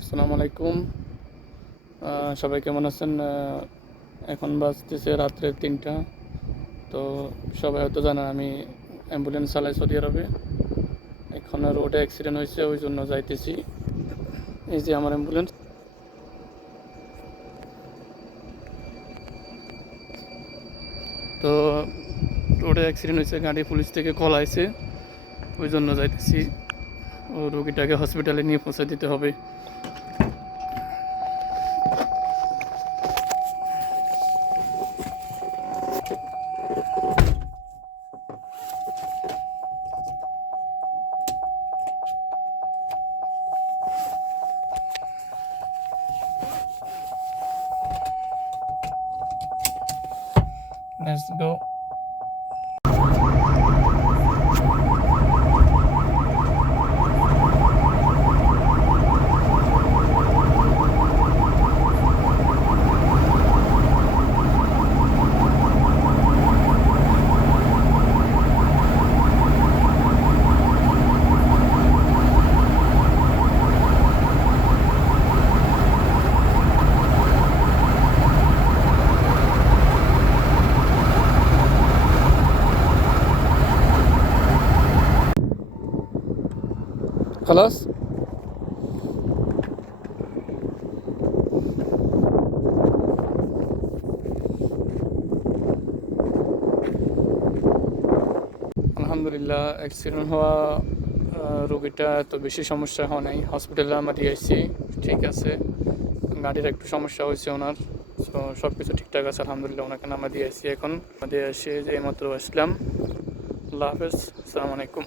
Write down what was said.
আসসালামু আলাইকুম। সবাই কেমন আছেন? এখন বাজতেছে রাত্রে 3টা। তো সবাই হয়তো জানেন আমি অ্যাম্বুলেন্স চালাই সৌদি আরবে। এখন রোডে অ্যাক্সিডেন্ট হয়েছে, ওই জন্য যাইতেছি। এই যে আমার অ্যাম্বুলেন্স। তো রোডে অ্যাক্সিডেন্ট হয়েছে, গাড়ি পুলিশ থেকে কল আইছে, ওই জন্য যাইতেছি। ও রোগীটাকে হসপিটালে নিয়ে পৌঁছে দিতে হবে। Let's go. خلاص. আলহামদুলিল্লাহ, অ্যাক্সিডেন্ট হওয়া রোগীটা তো বেশি সমস্যা হয় নাই, হসপিটালে আমরা দিয়ে আসছি। ঠিক আছে, গাড়ির একটু সমস্যা হয়েছে ওনার। তো সব কিছু ঠিকঠাক আছে আলহামদুলিল্লাহ। ওনাকে আমরা দিয়ে আসছি, এখন দিয়ে এসে যে এইমাত্র আসলাম। আল্লাহ হাফেজ, আসসালামু আলাইকুম।